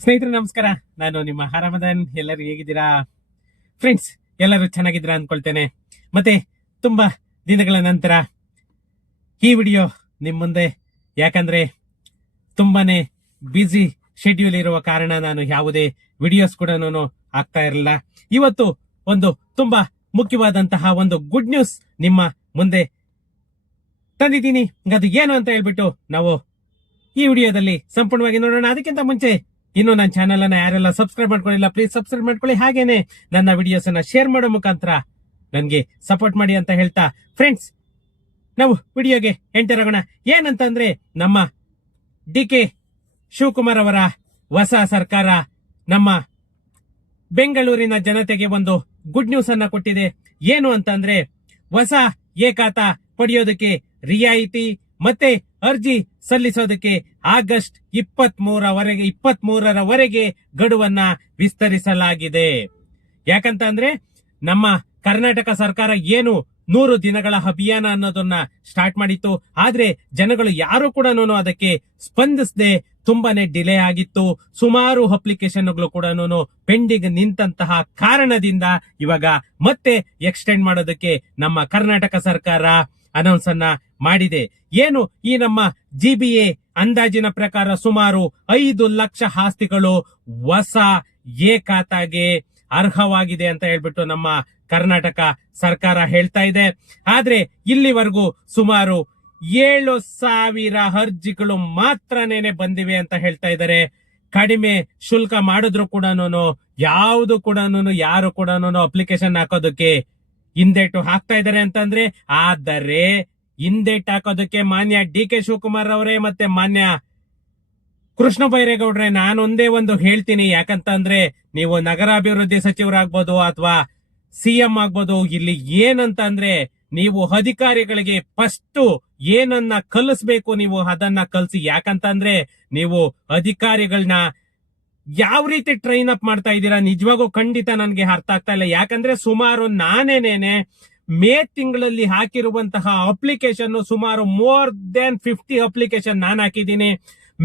ಸ್ನೇಹಿತರೆ ನಮಸ್ಕಾರ. ನಾನು ನಿಮ್ಮ ಹರಮದನ್. ಎಲ್ಲರೂ ಹೇಗಿದ್ದೀರಾ ಫ್ರೆಂಡ್ಸ್? ಎಲ್ಲರೂ ಚೆನ್ನಾಗಿದ್ದೀರಾ ಅನ್ಕೊಳ್ತೇನೆ. ಮತ್ತೆ ತುಂಬಾ ದಿನಗಳ ನಂತರ ಈ ವಿಡಿಯೋ ನಿಮ್ ಮುಂದೆ, ಯಾಕಂದ್ರೆ ತುಂಬಾನೇ ಬ್ಯುಸಿ ಶೆಡ್ಯೂಲ್ ಇರುವ ಕಾರಣ ನಾನು ಯಾವುದೇ ವಿಡಿಯೋಸ್ ಕೂಡ ಆಗ್ತಾ ಇರಲಿಲ್ಲ. ಇವತ್ತು ಒಂದು ತುಂಬಾ ಮುಖ್ಯವಾದಂತಹ ಒಂದು ಗುಡ್ ನ್ಯೂಸ್ ನಿಮ್ಮ ಮುಂದೆ ತಂದಿದ್ದೀನಿ. ಅದು ಏನು ಅಂತ ಹೇಳ್ಬಿಟ್ಟು ನಾವು ಈ ವಿಡಿಯೋದಲ್ಲಿ ಸಂಪೂರ್ಣವಾಗಿ ನೋಡೋಣ. ಅದಕ್ಕಿಂತ ಮುಂಚೆ ಇನ್ನು ನನ್ನ ಚಾನಲ್ ಅನ್ನ ಯಾರೆಲ್ಲ ಸಬ್ಸ್ಕ್ರೈಬ್ ಮಾಡ್ಕೊಳ್ಳಿಲ್ಲ, ಪ್ಲೀಸ್ ಸಬ್ಸ್ಕ್ರೈಬ್ ಮಾಡ್ಕೊಳ್ಳಿ. ಹಾಗೇನೆ ನನ್ನ ವಿಡಿಯೋಸ್ ಅನ್ನ ಶೇರ್ ಮಾಡೋ ಮುಖಾಂತರ ನನ್ಗೆ ಸಪೋರ್ಟ್ ಮಾಡಿ ಅಂತ ಹೇಳ್ತಾ, ಫ್ರೆಂಡ್ಸ್ ನಾವು ವಿಡಿಯೋಗೆ ಎಂಟರ್ ಆಗೋಣ. ಏನಂತಂದ್ರೆ, ನಮ್ಮ ಡಿ.ಕೆ. ಶಿವಕುಮಾರ್ ಅವರ ಹೊಸ ಸರ್ಕಾರ ನಮ್ಮ ಬೆಂಗಳೂರಿನ ಜನತೆಗೆ ಒಂದು ಗುಡ್ ನ್ಯೂಸ್ ಅನ್ನ ಕೊಟ್ಟಿದೆ. ಏನು ಅಂತಂದ್ರೆ, ಹೊಸ ಖಾತಾ ಪಡೆಯೋದಕ್ಕೆ ರಿಯಾಯಿತಿ ಮತ್ತೆ ಅರ್ಜಿ ಸಲ್ಲಿಸೋದಕ್ಕೆ ಆಗಸ್ಟ್ 23ರವರೆಗೆ ಗಡುವನ್ನ ವಿಸ್ತರಿಸಲಾಗಿದೆ. ಯಾಕಂತಂದ್ರೆ, ನಮ್ಮ ಕರ್ನಾಟಕ ಸರ್ಕಾರ ಏನು 100 ದಿನಗಳ ಅಭಿಯಾನ ಅನ್ನೋದನ್ನ ಸ್ಟಾರ್ಟ್ ಮಾಡಿತ್ತು. ಆದ್ರೆ ಜನಗಳು ಯಾರು ಕೂಡ ಅದಕ್ಕೆ ಸ್ಪಂದಿಸದೆ ತುಂಬಾನೇ ಡಿಲೇ ಆಗಿತ್ತು. ಸುಮಾರು ಅಪ್ಲಿಕೇಶನ್ಗಳು ಕೂಡ ಪೆಂಡಿಂಗ್ ನಿಂತಹ ಕಾರಣದಿಂದ ಇವಾಗ ಮತ್ತೆ ಎಕ್ಸ್ಟೆಂಡ್ ಮಾಡೋದಕ್ಕೆ ನಮ್ಮ ಕರ್ನಾಟಕ ಸರ್ಕಾರ ಅನೌನ್ಸ್ ಅನ್ನ ಮಾಡಿದೆ. ಏನು ಈ ನಮ್ಮ GBA ಅಂದಾಜಿನ ಪ್ರಕಾರ ಸುಮಾರು 5 ಲಕ್ಷ ಆಸ್ತಿಗಳು ಹೊಸ ಖಾತಾಗೆ ಅರ್ಹವಾಗಿದೆ ಅಂತ ಹೇಳ್ಬಿಟ್ಟು ನಮ್ಮ ಕರ್ನಾಟಕ ಸರ್ಕಾರ ಹೇಳ್ತಾ ಇದೆ. ಆದ್ರೆ ಇಲ್ಲಿವರೆಗೂ ಸುಮಾರು 7,000 ಅರ್ಜಿಗಳು ಮಾತ್ರನೇ ಬಂದಿವೆ ಅಂತ ಹೇಳ್ತಾ ಇದ್ದಾರೆ. ಕಡಿಮೆ ಶುಲ್ಕ ಮಾಡಿದ್ರು ಕೂಡ ಯಾವುದು ಕೂಡ ಯಾರು ಕೂಡ ಅಪ್ಲಿಕೇಶನ್ ಹಾಕೋದಕ್ಕೆ ಹಿಂದೇಟು ಹಾಕ್ತಾ ಇದ್ದಾರೆ ಅಂತಂದ್ರೆ, ಆದರೆ ಹಿಂದೇಟು ಹಾಕೋದಕ್ಕೆ ಮಾನ್ಯ ಡಿ.ಕೆ. ಶಿವಕುಮಾರ್ ಅವರೇ ಮತ್ತೆ ಮಾನ್ಯ ಕೃಷ್ಣ ಬೈರೇಗೌಡ್ರೆ ನಾನೊಂದೇ ಒಂದು ಹೇಳ್ತೀನಿ. ಯಾಕಂತಂದ್ರೆ, ನೀವು ನಗರಾಭಿವೃದ್ಧಿ ಸಚಿವರಾಗ್ಬೋದು ಅಥವಾ CM ಆಗ್ಬೋದು, ಇಲ್ಲಿ ಏನಂತ ಅಂದ್ರೆ, ನೀವು ಅಧಿಕಾರಿಗಳಿಗೆ ಫಸ್ಟ್ ಏನನ್ನ ಕಲಿಸ್ಬೇಕು ನೀವು ಅದನ್ನ ಕಲಿಸಿ. ಯಾಕಂತಂದ್ರೆ, ನೀವು ಅಧಿಕಾರಿಗಳನ್ನ ಯಾವ ರೀತಿ ಟ್ರೈನ್ ಅಪ್ ಮಾಡ್ತಾ ಇದ್ದೀರಾ ನಿಜವಾಗೂ ಖಂಡಿತ ನನ್ಗೆ ಅರ್ಥ ಆಗ್ತಾ ಇಲ್ಲ. ಯಾಕಂದ್ರೆ ಸುಮಾರು ನಾನೇನೆ ಮೇ ತಿಂಗಳಲ್ಲಿ ಹಾಕಿರುವಂತಹ ಅಪ್ಲಿಕೇಶನ್ ಸುಮಾರು ಮೋರ್ ದೆನ್ 50 ಅಪ್ಲಿಕೇಶನ್ ನಾನು ಹಾಕಿದ್ದೀನಿ.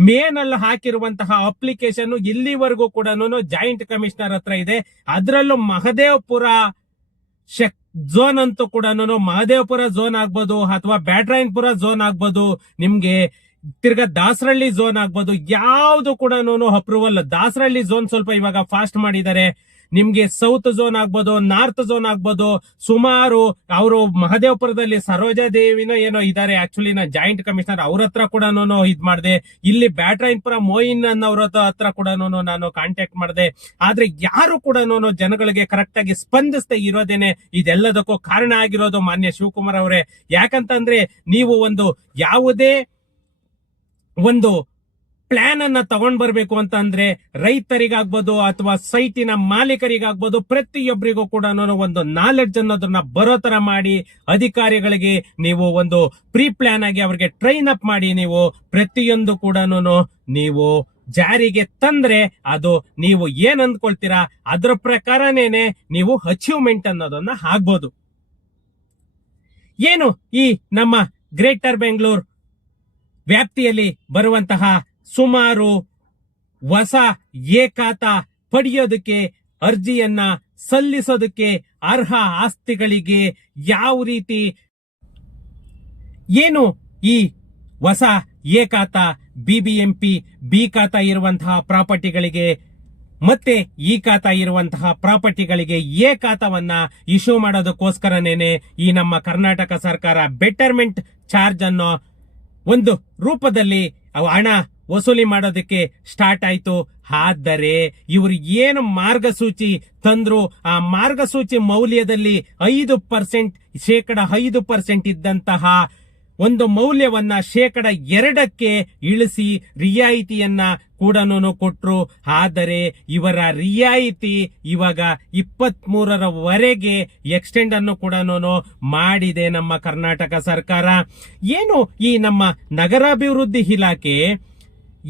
ಮೇನಲ್ಲಿ ಹಾಕಿರುವಂತಹ ಅಪ್ಲಿಕೇಶನ್ ಇಲ್ಲಿವರೆಗೂ ಕೂಡ ಜಾಯಿಂಟ್ ಕಮಿಷನರ್ ಹತ್ರ ಇದೆ. ಅದರಲ್ಲೂ ಮಹದೇವಪುರ ಝೋನ್ ಅಂತೂ ಕೂಡ ಮಹದೇವಪುರ ಝೋನ್ ಆಗ್ಬೋದು ಅಥವಾ ಬ್ಯಾಟ್ರಾಯನ್ಪುರ ಝೋನ್ ಆಗ್ಬೋದು, ನಿಮ್ಗೆ ತಿರ್ಗಾ ದಾಸರಳ್ಳಿ ಝೋನ್ ಆಗ್ಬೋದು, ಯಾವ್ದು ಕೂಡ ಅಪ್ರೂವಲ್. ದಾಸರಳ್ಳಿ ಝೋನ್ ಸ್ವಲ್ಪ ಇವಾಗ ಫಾಸ್ಟ್ ಮಾಡಿದ್ದಾರೆ. ನಿಮ್ಗೆ ಸೌತ್ ಝೋನ್ ಆಗ್ಬೋದು, ನಾರ್ತ್ ಝೋನ್ ಆಗ್ಬೋದು, ಸುಮಾರು ಅವರು ಮಹದೇವಪುರದಲ್ಲಿ ಸರೋಜಾದೇವಿನೋ ಏನೋ ಇದಾರೆ, ಆಕ್ಚುಲಿ ನಾ ಜಾಯಿಂಟ್ ಕಮಿಷನರ್ ಅವ್ರ ಹತ್ರ ಕೂಡ ಇದ್ ಮಾಡಿದೆ. ಇಲ್ಲಿ ಬ್ಯಾಟ್ರಾಯನ್ಪುರ ಮೋಯಿನ್ ಅನ್ನೋರ ಹತ್ರ ಕೂಡ ನಾನು ಕಾಂಟ್ಯಾಕ್ಟ್ ಮಾಡಿದೆ. ಆದ್ರೆ ಯಾರು ಕೂಡ ಜನಗಳಿಗೆ ಕರೆಕ್ಟ್ ಆಗಿ ಸ್ಪಂದಿಸದೆ ಇರೋದೇನೆ ಇದೆಲ್ಲದಕ್ಕೂ ಕಾರಣ ಆಗಿರೋದು ಮಾನ್ಯ ಶಿವಕುಮಾರ್ ಅವರೇ. ಯಾಕಂತಂದ್ರೆ, ನೀವು ಒಂದು ಯಾವುದೇ ಒಂದು ಪ್ಲಾನ್ ಅನ್ನ ತಗೊಂಡ್ ಬರ್ಬೇಕು ಅಂತ ಅಂದ್ರೆ, ರೈತರಿಗಾಗ್ಬೋದು ಅಥವಾ ಸೈಟಿನ ಮಾಲೀಕರಿಗಾಗ್ಬೋದು, ಪ್ರತಿಯೊಬ್ಬರಿಗೂ ಕೂಡ ಒಂದು ನಾಲೆಡ್ಜ್ ಅನ್ನೋದನ್ನ ಬರೋ ತರ ಮಾಡಿ ಅಧಿಕಾರಿಗಳಿಗೆ ನೀವು ಒಂದು ಪ್ರೀ ಪ್ಲಾನ್ ಆಗಿ ಅವ್ರಿಗೆ ಟ್ರೈನ್ ಅಪ್ ಮಾಡಿ ನೀವು ಪ್ರತಿಯೊಂದು ಕೂಡ ನೀವು ಜಾರಿಗೆ ತಂದ್ರೆ ಅದು ನೀವು ಏನ್ ಅಂದ್ಕೊಳ್ತೀರಾ ಅದ್ರ ಪ್ರಕಾರನೇನೆ ನೀವು ಅಚೀವ್ಮೆಂಟ್ ಅನ್ನೋದನ್ನ ಆಗ್ಬೋದು. ಏನು ಈ ನಮ್ಮ ಗ್ರೇಟರ್ ಬೆಂಗಳೂರು ವ್ಯಾಪ್ತಿಯಲ್ಲಿ ಬರುವಂತಹ ಸುಮಾರು ಹೊಸ ಖಾತಾ ಪಡೆಯೋದಕ್ಕೆ ಅರ್ಜಿಯನ್ನ ಸಲ್ಲಿಸೋದಕ್ಕೆ ಅರ್ಹ ಆಸ್ತಿಗಳಿಗೆ ಯಾವ ರೀತಿ ಏನು ಈ ಹೊಸ ಖಾತಾ BBMP B ಖಾತಾ ಇರುವಂತಹ ಪ್ರಾಪರ್ಟಿಗಳಿಗೆ ಮತ್ತೆ ಈ ಖಾತಾ ಇರುವಂತಹ ಪ್ರಾಪರ್ಟಿಗಳಿಗೆ ಖಾತಾವನ್ನ ಇಶ್ಯೂ ಮಾಡೋದಕ್ಕೋಸ್ಕರನೇನೆ ಈ ನಮ್ಮ ಕರ್ನಾಟಕ ಸರ್ಕಾರ ಬೆಟರ್ಮೆಂಟ್ ಚಾರ್ಜ್ ಅನ್ನೋ ಒಂದು ರೂಪದಲ್ಲಿ ಹಣ ವಸೂಲಿ ಮಾಡೋದಕ್ಕೆ ಸ್ಟಾರ್ಟ್ ಆಯ್ತು. ಆದರೆ ಇವರು ಏನು ಮಾರ್ಗಸೂಚಿ ತಂದ್ರು, ಆ ಮಾರ್ಗಸೂಚಿ ಮೌಲ್ಯದಲ್ಲಿ 5% ಇದ್ದಂತಹ ಒಂದು ಮೌಲ್ಯವನ್ನ 2% ಇಳಿಸಿ ರಿಯಾಯಿತಿಯನ್ನ ಕೂಡ ಕೊಟ್ರು. ಆದರೆ ಇವರ ರಿಯಾಯಿತಿ ಇವಾಗ 23ರವರೆಗೆ ಎಕ್ಸ್ಟೆಂಡ್ ಅನ್ನು ಕೂಡ ಮಾಡಿದೆ ನಮ್ಮ ಕರ್ನಾಟಕ ಸರ್ಕಾರ. ಏನು ಈ ನಮ್ಮ ನಗರಾಭಿವೃದ್ಧಿ ಇಲಾಖೆ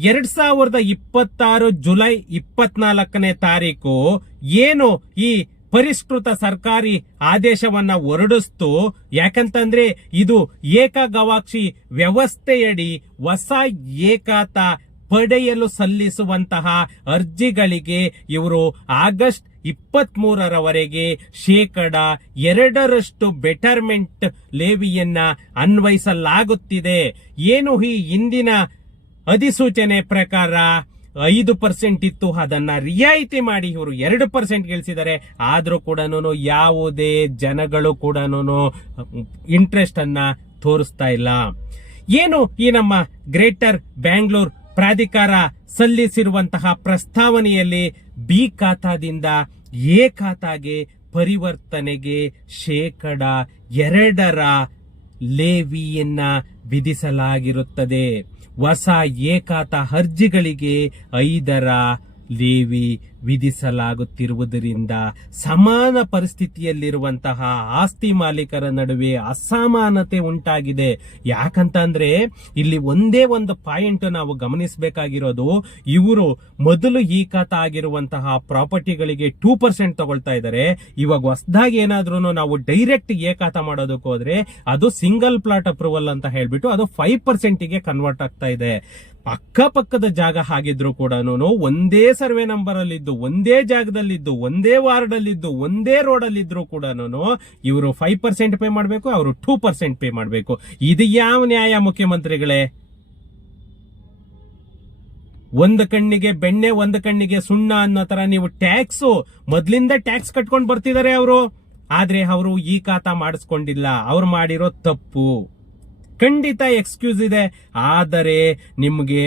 2026 ಜುಲೈ 24ನೇ ತಾರೀಕು ಏನು ಈ ಪರಿಷ್ಕೃತ ಸರ್ಕಾರಿ ಆದೇಶವನ್ನ ಹೊರಡಿಸ್ತು. ಯಾಕಂತಂದ್ರೆ ಇದು ಏಕ ಗವಾಕ್ಷಿ ವ್ಯವಸ್ಥೆಯಡಿ ಹೊಸ ಖಾತಾ ಪಡೆಯಲು ಸಲ್ಲಿಸುವಂತಹ ಅರ್ಜಿಗಳಿಗೆ ಇವರು ಆಗಸ್ಟ್ 23ರವರೆಗೆ 2% ಬೆಟರ್ಮೆಂಟ್ ಲೇವಿಯನ್ನ ಅನ್ವಯಿಸಲಾಗುತ್ತಿದೆ. ಏನು ಈ ಹಿಂದಿನ ಅಧಿಸೂಚನೆ ಪ್ರಕಾರ 5% ಇತ್ತು, ಅದನ್ನ ರಿಯಾಯಿತಿ ಮಾಡಿ ಇವರು 2% ಗಳಿಸಿದ್ದಾರೆ. ಆದ್ರೂ ಕೂಡ ಯಾವುದೇ ಜನಗಳು ಕೂಡ ಇಂಟ್ರೆಸ್ಟ್ ಅನ್ನ ತೋರಿಸ್ತಾ ಇಲ್ಲ. ಏನು ಈ ನಮ್ಮ ಗ್ರೇಟರ್ ಬ್ಯಾಂಗ್ಳೂರ್ ಪ್ರಾಧಿಕಾರ ಸಲ್ಲಿಸಿರುವಂತಹ ಪ್ರಸ್ತಾವನೆಯಲ್ಲಿ ಬಿ ಖಾತಾದಿಂದ ಎ ಖಾತಾಗೆ ಪರಿವರ್ತನೆಗೆ 2% ಲೇವಿಯನ್ನ ವಿಧಿಸಲಾಗಿರುತ್ತದೆ. ಹೊಸ ಎ ಖಾತಾ ಅರ್ಜಿಗಳಿಗೆ 5% ಲೇವಿ ವಿಧಿಸಲಾಗುತ್ತಿರುವುದರಿಂದ ಸಮಾನ ಪರಿಸ್ಥಿತಿಯಲ್ಲಿರುವಂತಹ ಆಸ್ತಿ ಮಾಲೀಕರ ನಡುವೆ ಅಸಮಾನತೆ ಉಂಟಾಗಿದೆ. ಯಾಕಂತಂದ್ರೆ ಇಲ್ಲಿ ಒಂದೇ ಒಂದು ಪಾಯಿಂಟ್ ನಾವು ಗಮನಿಸಬೇಕಾಗಿರೋದು, ಇವರು ಮೊದಲು ಈ ಖಾತಾ ಆಗಿರುವಂತಹ ಪ್ರಾಪರ್ಟಿಗಳಿಗೆ 2% ತಗೊಳ್ತಾ ಇದ್ದಾರೆ. ಇವಾಗ ಹೊಸದಾಗಿ ಏನಾದ್ರೂ ನಾವು ಡೈರೆಕ್ಟ್ ಎ ಖಾತಾ ಮಾಡೋದಕ್ಕೆ ಹೋದ್ರೆ ಅದು ಸಿಂಗಲ್ ಪ್ಲಾಟ್ ಅಪ್ರೂವಲ್ ಅಂತ ಹೇಳ್ಬಿಟ್ಟು ಅದು 5%ಗೆ ಕನ್ವರ್ಟ್ ಆಗ್ತಾ ಇದೆ. ಅಕ್ಕಪಕ್ಕದ ಜಾಗ ಆಗಿದ್ರು ಕೂಡ ಒಂದೇ ಸರ್ವೆ ನಂಬರ್ ಅಲ್ಲಿದ್ದು, ಒಂದೇ ಜಾಗದಲ್ಲಿದ್ದು, ಒಂದೇ ವಾರ್ಡ್ ಅಲ್ಲಿದ್ದು, ಒಂದೇ ರೋಡ್ ಅಲ್ಲಿದ್ರು ಕೂಡ ಇವರು 5% ಪೇ ಮಾಡಬೇಕು, ಅವರು 2% ಪೇ ಮಾಡಬೇಕು. ಇದು ಯಾವ ನ್ಯಾಯ ಮುಖ್ಯಮಂತ್ರಿಗಳೇ? ಒಂದು ಕಣ್ಣಿಗೆ ಬೆಣ್ಣೆ ಒಂದು ಕಣ್ಣಿಗೆ ಸುಣ್ಣ ಅನ್ನೋ ತರ ನೀವು ಟ್ಯಾಕ್ಸ್ ಮೊದ್ಲಿಂದ ಟ್ಯಾಕ್ಸ್ ಕಟ್ಕೊಂಡು ಬರ್ತಿದ್ದಾರೆ ಅವರು. ಆದ್ರೆ ಅವರು ಈ ಖಾತಾ ಮಾಡಿಸ್ಕೊಂಡಿಲ್ಲ. ಅವ್ರು ಮಾಡಿರೋ ತಪ್ಪು ಖಂಡಿತ ಎಕ್ಸ್ಕ್ಯೂಸ್ ಇದೆ. ಆದರೆ ನಿಮ್ಗೆ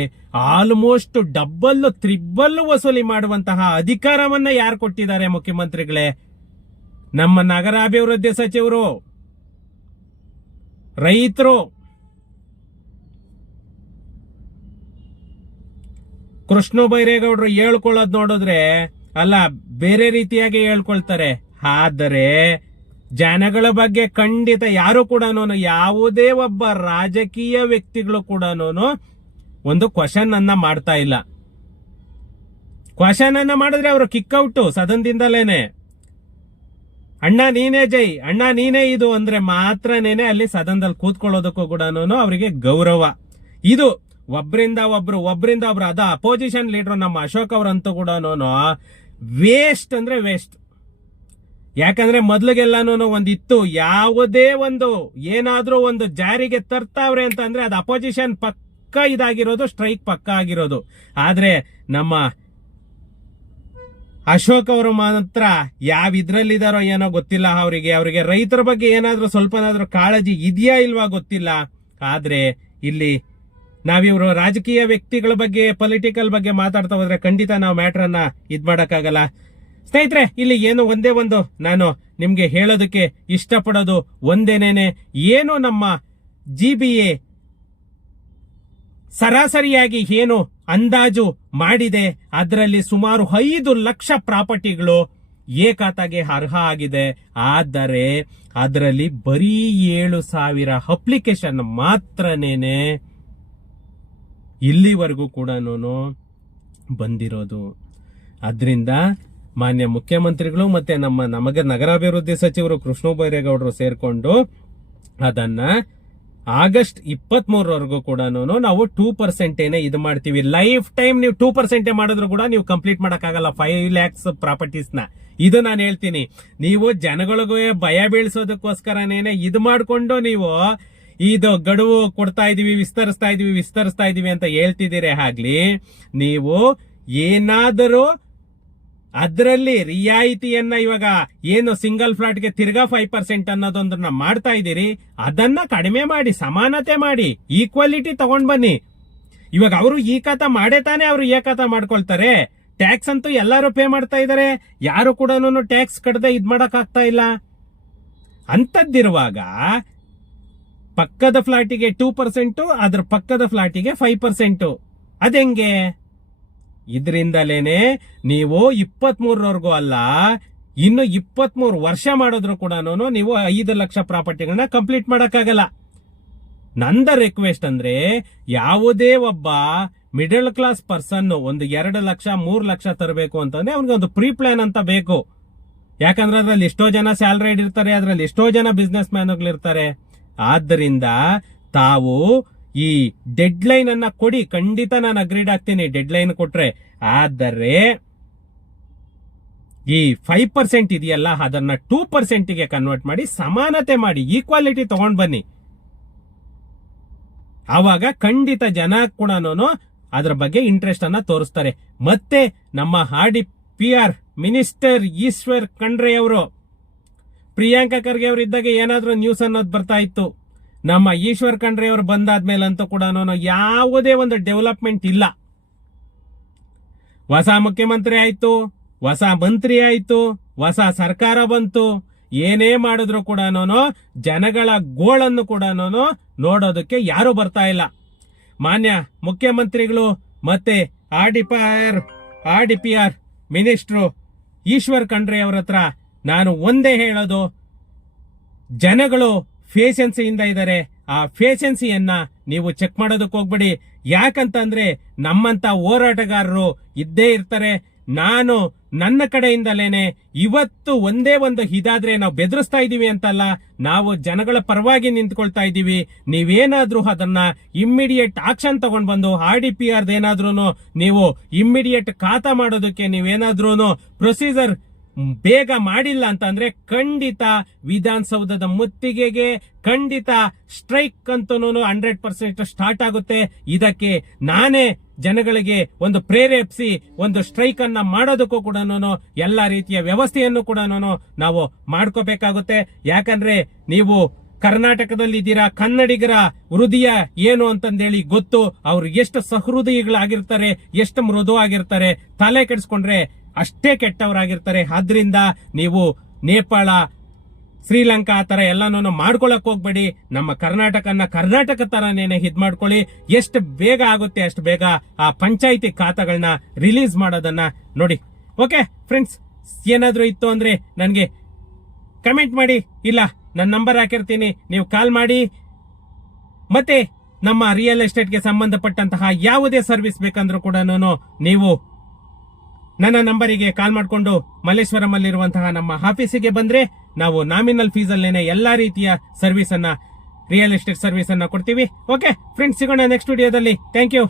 ಆಲ್ಮೋಸ್ಟ್ ಡಬಲ್ ತ್ರಿಬಲ್ ವಸೂಲಿ ಮಾಡುವಂತಹ ಅಧಿಕಾರವನ್ನ ಯಾರು ಕೊಟ್ಟಿದ್ದಾರೆ ಮುಖ್ಯಮಂತ್ರಿಗಳೇ? ನಮ್ಮ ನಗರಾಭಿವೃದ್ಧಿ ಸಚಿವರು, ರೈತರು. ಕೃಷ್ಣ ಬೈರೇಗೌಡರು ಹೇಳ್ಕೊಳ್ಳೋದು ನೋಡಿದ್ರೆ ಅಲ್ಲ ಬೇರೆ ರೀತಿಯಾಗಿ ಹೇಳ್ಕೊಳ್ತಾರೆ. ಆದರೆ ಜನಗಳ ಬಗ್ಗೆ ಖಂಡಿತ ಯಾರು ಕೂಡ ಯಾವುದೇ ಒಬ್ಬ ರಾಜಕೀಯ ವ್ಯಕ್ತಿಗಳು ಕೂಡ ಒಂದು ಕ್ವಶನ್ ಅನ್ನ ಮಾಡ್ತಾ ಇಲ್ಲ. ಕ್ವಶನ್ ಅನ್ನ ಮಾಡಿದ್ರೆ ಅವರು ಕಿಕ್ಔಟ್ ಸದನದಿಂದಲೇನೆ. ಅಣ್ಣ ನೀನೇ ಜೈ, ಅಣ್ಣ ನೀನೇ ಇದು ಅಂದ್ರೆ ಮಾತ್ರನೇನೆ ಅಲ್ಲಿ ಸದನದಲ್ಲಿ ಕೂತ್ಕೊಳ್ಳೋದಕ್ಕೂ ಕೂಡ ಅವರಿಗೆ ಗೌರವ. ಇದು ಒಬ್ಬರಿಂದ ಒಬ್ರು ಅದ ಅಪೋಸಿಷನ್ ಲೀಡರ್ ನಮ್ಮ ಅಶೋಕ್ ಅವರಂತೂ ಕೂಡ ವೇಸ್ಟ್ ಅಂದ್ರೆ ವೇಸ್ಟ್. ಯಾಕಂದ್ರೆ ಮೊದ್ಲಿಗೆಲ್ಲಾನು ಒಂದಿತ್ತು, ಯಾವುದೇ ಒಂದು ಏನಾದ್ರೂ ಒಂದು ಜಾರಿಗೆ ತರ್ತಾವ್ರೆ ಅಂತಂದ್ರೆ ಅದು ಅಪೋಸಿಷನ್ ಪಕ್ಕ ಇದಾಗಿರೋದು, ಸ್ಟ್ರೈಕ್ ಪಕ್ಕ ಆಗಿರೋದು. ಆದ್ರೆ ನಮ್ಮ ಅಶೋಕ್ ಅವರು ಮಾತ್ರ ಯಾವ ಇದ್ರಲ್ಲಿದಾರೋ ಏನೋ ಗೊತ್ತಿಲ್ಲ. ಅವರಿಗೆ ರೈತರ ಬಗ್ಗೆ ಏನಾದ್ರೂ ಸ್ವಲ್ಪನಾದ್ರೂ ಕಾಳಜಿ ಇದೆಯಾ ಇಲ್ವಾ ಗೊತ್ತಿಲ್ಲ. ಆದ್ರೆ ಇಲ್ಲಿ ನಾವಿವರು ರಾಜಕೀಯ ವ್ಯಕ್ತಿಗಳ ಬಗ್ಗೆ, ಪೊಲಿಟಿಕಲ್ ಬಗ್ಗೆ ಮಾತಾಡ್ತಾ ಹೋದ್ರೆ ಖಂಡಿತ ನಾವು ಮ್ಯಾಟರ್ ಅನ್ನ ಇದ್ ಮಾಡಕ್ಕಾಗಲ್ಲ. ಸ್ನೇಹಿತರೆ, ಇಲ್ಲಿ ಏನು ಒಂದೇ ಒಂದು ನಾನು ನಿಮ್ಗೆ ಹೇಳೋದಕ್ಕೆ ಇಷ್ಟಪಡೋದು ಒಂದೇನೇನೆ, ಏನು ನಮ್ಮ GBA ಸರಾಸರಿಯಾಗಿ ಏನು ಅಂದಾಜು ಮಾಡಿದೆ ಅದರಲ್ಲಿ ಸುಮಾರು 5 ಲಕ್ಷ ಪ್ರಾಪರ್ಟಿಗಳು ಎ ಖಾತಾಗೆ ಅರ್ಹ ಆಗಿದೆ. ಆದರೆ ಅದರಲ್ಲಿ ಬರೀ 7,000 ಅಪ್ಲಿಕೇಶನ್ ಮಾತ್ರನೇನೆ ಇಲ್ಲಿವರೆಗೂ ಕೂಡ ಬಂದಿರೋದು. ಅದರಿಂದ ಮಾನ್ಯ ಮುಖ್ಯಮಂತ್ರಿಗಳು ಮತ್ತೆ ನಮಗೆ ನಗರಾಭಿವೃದ್ಧಿ ಸಚಿವರು ಕೃಷ್ಣ ಬೈರೇಗೌಡರು ಸೇರ್ಕೊಂಡು ಅದನ್ನ ಆಗಸ್ಟ್ 23ರವರೆಗೂ ಕೂಡ ನಾವು 2% ಇದು ಮಾಡ್ತೀವಿ. ಲೈಫ್ ಟೈಮ್ ನೀವು 2% ಮಾಡಿದ್ರು ಕೂಡ ನೀವು ಕಂಪ್ಲೀಟ್ ಮಾಡಕ್ಕಾಗಲ್ಲ 5 lakhs ಪ್ರಾಪರ್ಟೀಸ್ ನ. ಇದು ನಾನು ಹೇಳ್ತೀನಿ. ನೀವು ಜನಗಳಿಗೂ ಭಯ ಬೀಳ್ಸೋದಕ್ಕೋಸ್ಕರನೇನೆ ಇದು ಮಾಡ್ಕೊಂಡು ನೀವು ಇದು ಗಡುವು ಕೊಡ್ತಾ ಇದೀವಿ, ವಿಸ್ತರಿಸ್ತಾ ಇದೀವಿ ಅಂತ ಹೇಳ್ತಿದ್ದೀರಿ. ಆಗ್ಲಿ ನೀವು ಏನಾದರೂ ಅದರಲ್ಲಿ ರಿಯಾಯಿತಿಯನ್ನ ಇವಾಗ ಏನು ಸಿಂಗಲ್ ಫ್ಲಾಟ್ಗೆ ತಿರ್ಗಾ 5% ಅನ್ನೋದೊಂದನ್ನ ಮಾಡ್ತಾ ಇದ್ದೀರಿ, ಅದನ್ನ ಕಡಿಮೆ ಮಾಡಿ, ಸಮಾನತೆ ಮಾಡಿ, ಈಕ್ವಾಲಿಟಿ ತಗೊಂಡ್ ಬನ್ನಿ. ಇವಾಗ ಅವರು ಈ ಖಾತಾ ಮಾಡೇ ತಾನೇ ಅವರು ಏ ಖಾತಾ ಮಾಡ್ಕೊಳ್ತಾರೆ. ಟ್ಯಾಕ್ಸ್ ಅಂತೂ ಎಲ್ಲರೂ ಪೇ ಮಾಡ್ತಾ ಇದಾರೆ, ಯಾರು ಕೂಡ ಟ್ಯಾಕ್ಸ್ ಕಟ್ಟದೆ ಇದ್ ಮಾಡಕ್ ಆಗ್ತಾ ಇಲ್ಲ. ಅಂತದ್ದಿರುವಾಗ ಪಕ್ಕದ ಫ್ಲಾಟಿಗೆ 2%, ಅದ್ರ ಪಕ್ಕದ ಫ್ಲಾಟಿಗೆ 5%. ಅದೆಂಗೆ? ಇದರಿಂದಲೇನೆ ನೀವು 23ರವರೆಗೂ ಅಲ್ಲ, ಇನ್ನು 23 ವರ್ಷ ಮಾಡಿದ್ರು ಕೂಡ ನೀವು 5 ಲಕ್ಷ ಪ್ರಾಪರ್ಟಿಗಳನ್ನ ಕಂಪ್ಲೀಟ್ ಮಾಡಕ್ಕಾಗಲ್ಲ. ನಂದ ರಿಕ್ವೆಸ್ಟ್ ಅಂದ್ರೆ, ಯಾವುದೇ ಒಬ್ಬ ಮಿಡಲ್ ಕ್ಲಾಸ್ ಪರ್ಸನ್ ಒಂದು 2 ಲಕ್ಷ 3 ಲಕ್ಷ ತರಬೇಕು ಅಂತಂದ್ರೆ ಅವ್ನಿಗೆ ಒಂದು ಪ್ರೀ ಪ್ಲಾನ್ ಅಂತ ಬೇಕು. ಯಾಕಂದ್ರೆ ಅದ್ರಲ್ಲಿ ಎಷ್ಟೋ ಜನ ಸ್ಯಾಲರಿಡ್ ಇರ್ತಾರೆ, ಅದ್ರಲ್ಲಿ ಎಷ್ಟೋ ಜನ ಬಿಸ್ನೆಸ್ ಮ್ಯಾನ್ಗಳಿರ್ತಾರೆ. ಆದ್ದರಿಂದ ತಾವು ಈ ಡೆಡ್ ಲೈನ್ ಅನ್ನ ಕೊಡಿ, ಖಂಡಿತ ನಾನು ಅಗ್ರೀಡ್ ಆಗ್ತೀನಿ ಡೆಡ್ ಲೈನ್ ಕೊಟ್ರೆ. ಆದರೆ ಈ 5% ಇದೆಯಲ್ಲ ಅದನ್ನ 2% ಗೆ ಕನ್ವರ್ಟ್ ಮಾಡಿ ಸಮಾನತೆ ಮಾಡಿ ಈಕ್ವಾಲಿಟಿ ತಗೊಂಡ್ ಬನ್ನಿ. ಆವಾಗ ಖಂಡಿತ ಜನ ಕೂಡ ಅದರ ಬಗ್ಗೆ ಇಂಟ್ರೆಸ್ಟ್ ಅನ್ನ ತೋರಿಸ್ತಾರೆ. ಮತ್ತೆ ನಮ್ಮ RDPR ಮಿನಿಸ್ಟರ್ ಈಶ್ವರ್ ಖಂಡ್ರೆ ಅವರು, ಪ್ರಿಯಾಂಕಾ ಖರ್ಗೆ ಅವರು ಇದ್ದಾಗ ಏನಾದ್ರೂ ನ್ಯೂಸ್ ಅನ್ನೋದು ಬರ್ತಾ ಇತ್ತು. ನಮ್ಮ ಈಶ್ವರ್ ಖಂಡ್ರೆ ಅವರು ಬಂದಾದ್ಮೇಲಂತೂ ಕೂಡ ಯಾವುದೇ ಒಂದು ಡೆವಲಪ್ಮೆಂಟ್ ಇಲ್ಲ. ಹೊಸ ಮುಖ್ಯಮಂತ್ರಿ ಆಯ್ತು, ಹೊಸ ಮಂತ್ರಿ ಆಯ್ತು, ಹೊಸ ಸರ್ಕಾರ ಬಂತು. ಏನೇ ಮಾಡಿದ್ರು ಕೂಡ ಜನಗಳ ಗೋಳನ್ನು ಕೂಡ ನೋಡೋದಕ್ಕೆ ಯಾರು ಬರ್ತಾ ಇಲ್ಲ. ಮಾನ್ಯ ಮುಖ್ಯಮಂತ್ರಿಗಳು ಮತ್ತೆ RDPR ಮಿನಿಸ್ಟ್ರು ಈಶ್ವರ್ ಖಂಡ್ರೆ ಅವರ ಹತ್ರ ನಾನು ಒಂದೇ ಹೇಳೋದು, ಜನಗಳು ಫೇಷನ್ಸಿಯಿಂದ ಇದ್ದಾರೆ. ಆ ಫೇಷನ್ಸಿಯನ್ನ ನೀವು ಚೆಕ್ ಮಾಡೋದಕ್ಕೆ ಹೋಗ್ಬೇಡಿ. ಯಾಕಂತಂದ್ರೆ ನಮ್ಮಂತ ಹೋರಾಟಗಾರರು ಇದ್ದೇ ಇರ್ತಾರೆ. ನಾನು ನನ್ನ ಕಡೆಯಿಂದಲೇನೆ ಇವತ್ತು ಒಂದೇ ಒಂದು ಇದಾದ್ರೆ ನಾವು ಬೆದರಿಸ್ತಾ ಇದೀವಿ ಅಂತಲ್ಲ, ನಾವು ಜನಗಳ ಪರವಾಗಿ ನಿಂತ್ಕೊಳ್ತಾ ಇದೀವಿ. ನೀವೇನಾದ್ರೂ ಅದನ್ನ ಇಮ್ಮಿಡಿಯೇಟ್ ಆಕ್ಷನ್ ತಗೊಂಡ್ ಬಂದು RDPR ಏನಾದ್ರೂ ನೀವು ಇಮ್ಮಿಡಿಯೇಟ್ ಖಾತಾ ಮಾಡೋದಕ್ಕೆ ನೀವೇನಾದ್ರೂ ಪ್ರೊಸೀಜರ್ ಬೇಗ ಮಾಡಿಲ್ಲ ಅಂತಂದ್ರೆ ಖಂಡಿತ ವಿಧಾನಸೌಧದ ಮುತ್ತಿಗೆಗೆ ಖಂಡಿತ ಸ್ಟ್ರೈಕ್ ಅಂತೂ 100% ಸ್ಟಾರ್ಟ್ ಆಗುತ್ತೆ. ಇದಕ್ಕೆ ನಾನೇ ಜನಗಳಿಗೆ ಒಂದು ಪ್ರೇರೇಪಿಸಿ ಒಂದು ಸ್ಟ್ರೈಕ್ ಅನ್ನ ಮಾಡೋದಕ್ಕೂ ಕೂಡ ಎಲ್ಲಾ ರೀತಿಯ ವ್ಯವಸ್ಥೆಯನ್ನು ಕೂಡ ನಾವು ಮಾಡ್ಕೋಬೇಕಾಗುತ್ತೆ. ಯಾಕಂದ್ರೆ ನೀವು ಕರ್ನಾಟಕದಲ್ಲಿ ಇದ್ದೀರಾ, ಕನ್ನಡಿಗರ ಹೃದಯ ಏನು ಅಂತಂದೇಳಿ ಗೊತ್ತು. ಅವ್ರು ಎಷ್ಟು ಸಹೃದಯಿಗಳಾಗಿರ್ತಾರೆ, ಎಷ್ಟು ಮೃದು ಆಗಿರ್ತಾರೆ. ತಲೆ ಕೆಡಿಸ್ಕೊಂಡ್ರೆ ಅಷ್ಟೇ ಕೆಟ್ಟವರಾಗಿರ್ತಾರೆ. ಆದ್ರಿಂದ ನೀವು ನೇಪಾಳ, ಶ್ರೀಲಂಕಾ ಆ ತರ ಎಲ್ಲಾನು ಮಾಡ್ಕೊಳಕ್ ಹೋಗ್ಬೇಡಿ. ನಮ್ಮ ಕರ್ನಾಟಕ ತರನೇನೆ ಇದ್ ಮಾಡ್ಕೊಳ್ಳಿ. ಎಷ್ಟು ಬೇಗ ಆಗುತ್ತೆ ಅಷ್ಟು ಬೇಗ ಆ ಪಂಚಾಯಿತಿ ಖಾತಾಗಳನ್ನ ರಿಲೀಸ್ ಮಾಡೋದನ್ನ ನೋಡಿ. ಓಕೆ ಫ್ರೆಂಡ್ಸ್, ಏನಾದ್ರೂ ಇತ್ತು ಅಂದ್ರೆ ನನ್ಗೆ ಕಮೆಂಟ್ ಮಾಡಿ, ಇಲ್ಲ ನನ್ನ ನಂಬರ್ ಹಾಕಿರ್ತೀನಿ, ನೀವು ಕಾಲ್ ಮಾಡಿ. ಮತ್ತೆ ನಮ್ಮ ರಿಯಲ್ ಎಸ್ಟೇಟ್ಗೆ ಸಂಬಂಧಪಟ್ಟಂತಹ ಯಾವುದೇ ಸರ್ವಿಸ್ ಬೇಕಂದ್ರೂ ಕೂಡ ನೀವು ನನ್ನ ನಂಬರಿಗೆ ಕಾಲ್ ಮಾಡಿಕೊಂಡು ಮಲ್ಲೇಶ್ವರಂ ಅಲ್ಲಿರುವಂತಹ ನಮ್ಮ ಆಫೀಸಿಗೆ ಬಂದ್ರೆ ನಾವು ನಾಮಿನಲ್ ಫೀಸ್ ಅಲ್ಲೇನೆ ಎಲ್ಲಾ ರೀತಿಯ ಸರ್ವಿಸ್ ಅನ್ನ, ರಿಯಲ್ ಎಸ್ಟೇಟ್ ಸರ್ವಿಸ್ ಅನ್ನ ಕೊಡ್ತೀವಿ. ಓಕೆ ಫ್ರೆಂಡ್ಸ್, ಸಿಗೋಣ ನೆಕ್ಸ್ಟ್ ವಿಡಿಯೋದಲ್ಲಿ. Thank you.